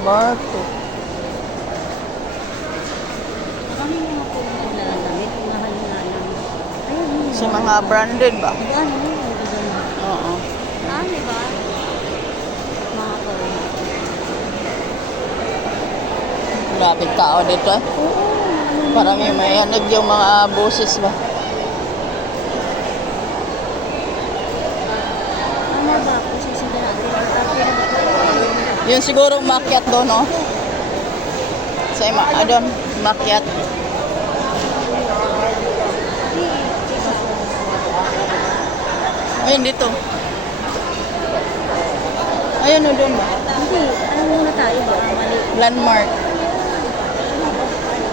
Barto. Marami mga po naglalamit. Mahal nga lang. Ayun. Sa mga branded ba? Yan, yun. Oo. Diba? Mga po. Rapid tao dito eh. Oo. Parang yung may yanig yung mga boses ba? Ano ba? Kung sisinda natin. Yun siguro makyat doon, no? Sa doon, makyat. Ayun, dito. Ayun, no, doon ba? Hindi. Ano muna tayo ba? Mali. Landmark.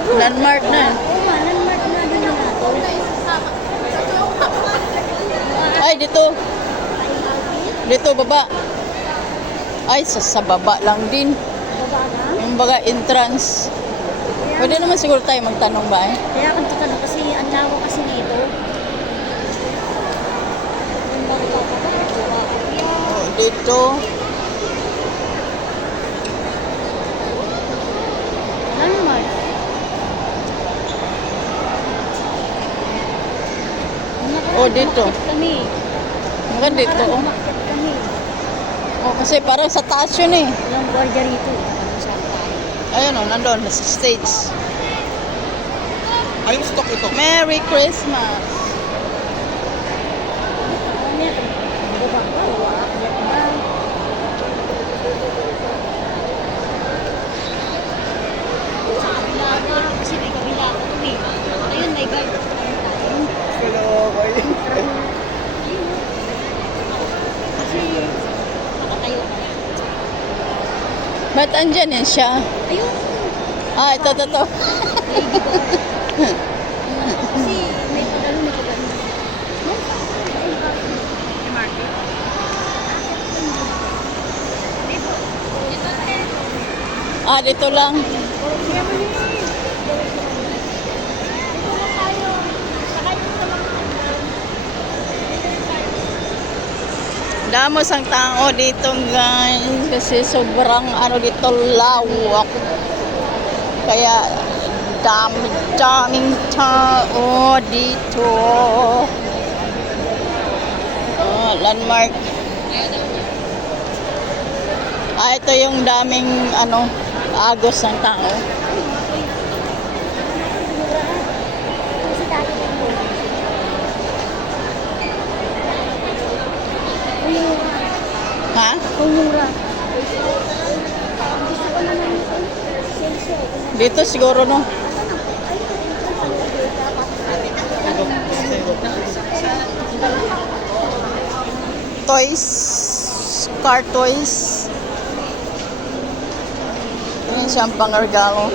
Landmark na eh. Oo nga, landmark na din na nato. Ay, dito. Dito, baba. Ay, sa baba lang din. Baba na? Yung baga entrance. Pwede naman siguro tayo magtanong ba eh? Kaya kung tatanong kasi ang lawak kasi nito. Oh, dito. Landmark. Oh, dito. Kami. Hanggang dito. Oh. Umakyat kami. Oh, kasi parang sa taas yun eh. Walang gwardiya rito. Ayun oh, nandun, sa stage. Ayong stock ito. Merry Christmas! Baba ba? Umakyat ba? Sa kabila ba? Kasi may kabila ako to eh. Ayun, may guard. Kasi nakatayo ka. Ba't andyan yan siya? Ayun. Ah, ito. Kasi may pagalo, may pagalo. Ah, dito lang. Damos ang tao dito guys kasi sobrang ano dito lawak. Kaya daming tao dito. Oh, landmark. Ah, ito yung daming ano agos ng tao. Ha? Kung mura. Dito siguro no. Toys, car toys. Yan siyang pang-regalo.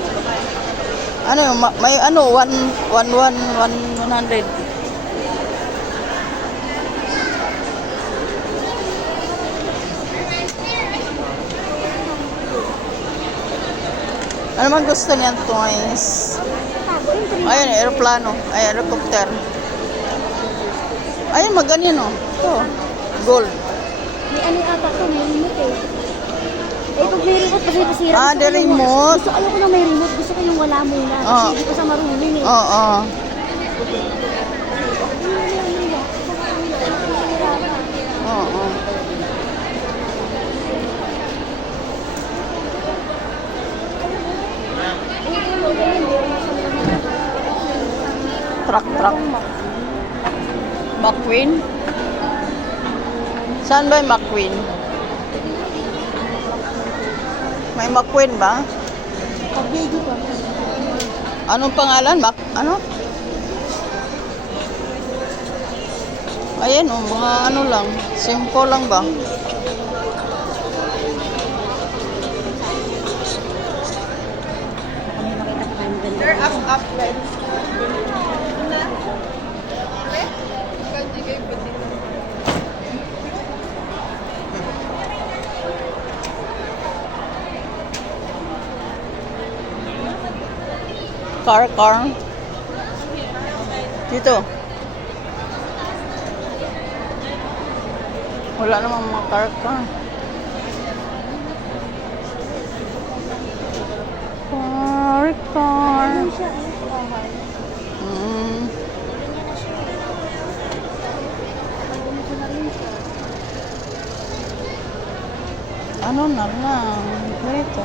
Ano yung may ano 100. Ano man gusto niyan toys? Ayun, aeroplano. Ay, helicopter. Ayun, maganyan oh. Ito. Gold. May ano ata ko, may remote eh. Eh, pag may remote kasi nasira. Ah, the remote. Gusto ayoko na may remote. Gusto ko yung wala muna. Kasi Oh. hindi ko sa marunong eh. Oo. Oo. Truck. McQueen? Saan ba yung McQueen? May McQueen ba? Pag-video pa. Anong pangalan? Ano? Ayan oh, mga ano lang. Simple lang ba? May makita pa kayo maganda. Car. Dito. Wala namang mga car. Car. Ano siya? Bahay. Mm. Ganyan na siya. Ano na rin siya. Ano na lang. Ito.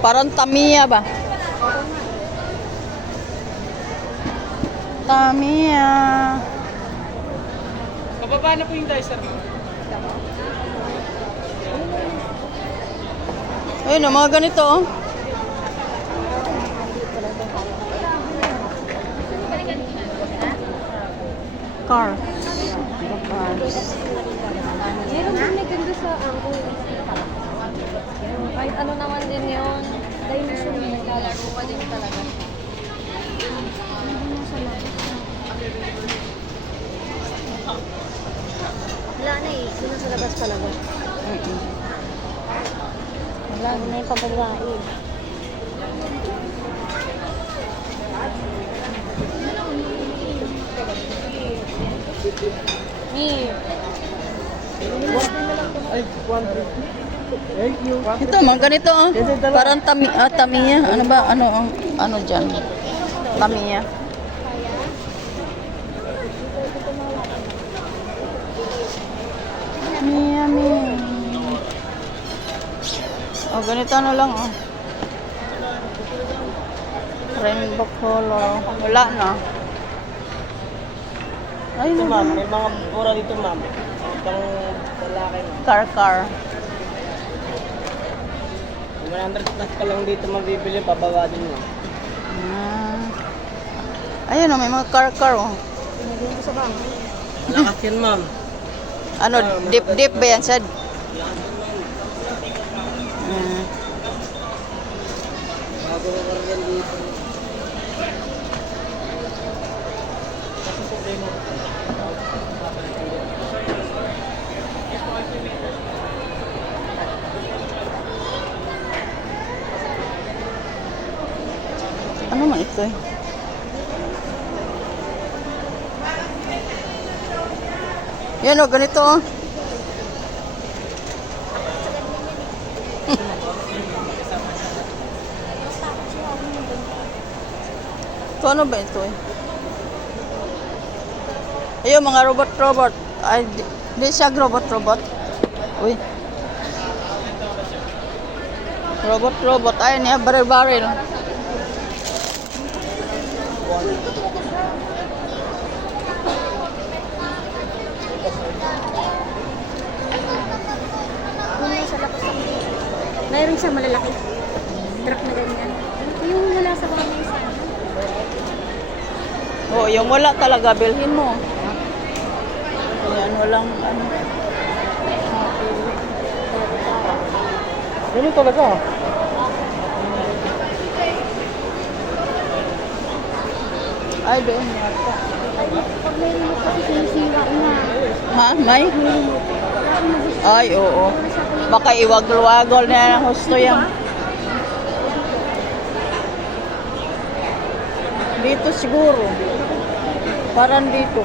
Parang Tamiya ba? Tamiya. Pababa na po yung dicer mo. Ayun, oh, mga ganito, oh. Car. Meron din na ganda sa angko. Kahit ano naman din yun. Dinosaur na naglalaro pa din talaga. Wala na eh. Sino sa labas talaga? Mm-mm. Wala na yung pababae. Ni. Ay, 150. Thank you. Ito, mga ganito, oh. Parang Tamiya. Ano ba? Ano dyan? Tamiya. Tamiya, oh, ganito na lang, oh. Rainbow color. Wala na. Ay, Ito no. ma'am, may mga mura dito ma'am. Itong lalaki ma'am. Car. 100 plus pa lang dito mabibili, pababa din ma'am. Ah. Ayun, oh, may mga car, oh. Pinagyan ko sa bangko. Malakas yan ma'am. Ano, deep ba yan, Sad? Mm. Bago ko rin dito. Kasi problema ko. Ano man ito, eh? Yan, oh, ganito, oh. Ito, ano ba ito, eh? Ayun, mga robot. Ay, di siya robot. Uy. Robot. Ay, niya, baril. Kung sa labas ng mayroon siyang malalaki. Truck na ganyan. Yung wala sa bahay sa Oo, yung wala talaga, bilhin mo. Ayan, walang ano. Ganun talaga. Ay, doon yata. pag may remote kasi sinisira na. Ha? May? Ay, oo. Baka iwagol-wagol na ng husto yan. Dito siguro. Parang dito.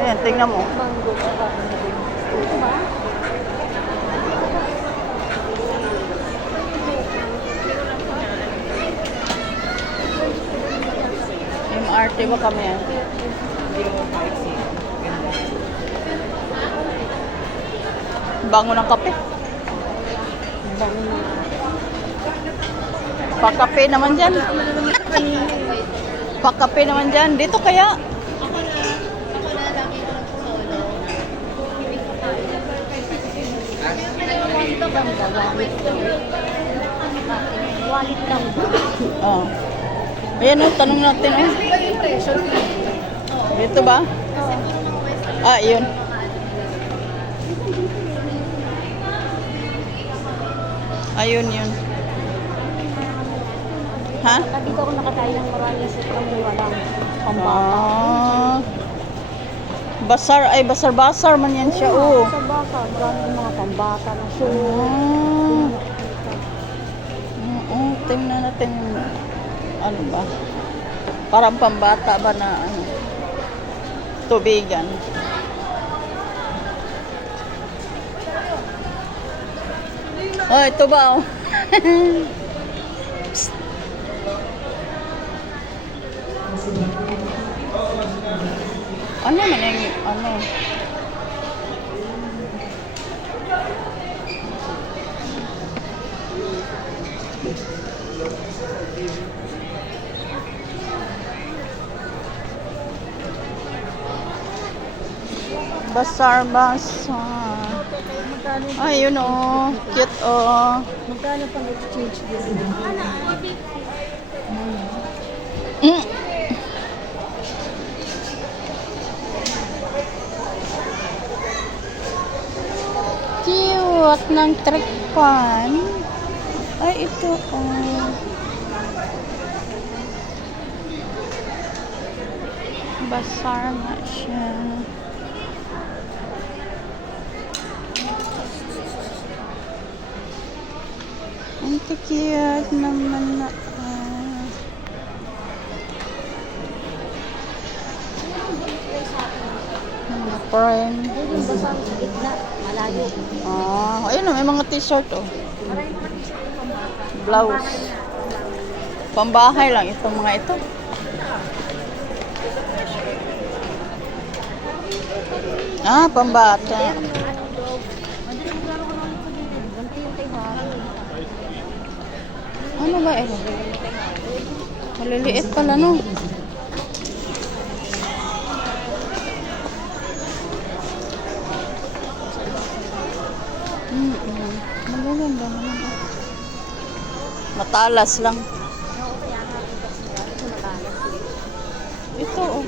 Ayan, tingnan mo. Mango. Ito ba? MRT ba kami yan? Bango ng kape. Pakape naman dyan. Pakape naman dyan. Dito kaya. Wallet lang ba? Oh. Ayan, oh, tanong natin. Oh. Dito ba? Ah, yun. Ayun, yun. Ha? Dito ako nakatayo ng maraming set ng walang pambata. Ah. Basar man yan siya, oh. Sa bata, maraming mga pambata na show. Ah. Oo, tingnan natin yung ano ba? Parang pambata ba na ano? Tubigan. Oh, ito ba, oh? Psst. Ano man yung, ano? Basar, basar. Magkano? Ay, yun oh. Cute oh. Magkano pang exchange din? Mm. Cute ng trick pan. Ay, ito oh. Basar nga siya. Ang cute naman na. Mga friend. Yung basa sa gitna, malayo. Ah, ayun oh, may mga t-shirt oh. Maraming naman isa yung pambata. Blouse. Pambahay lang itong mga ito. Ah, pambata. Madali maglaro ka naman sa gilid. Ganti yung kay Harry. Ano ba ito? Maliliit pala no. Magaganda naman. Matalas lang. Oo, kaya nga. Ito nagalas. Ito oh.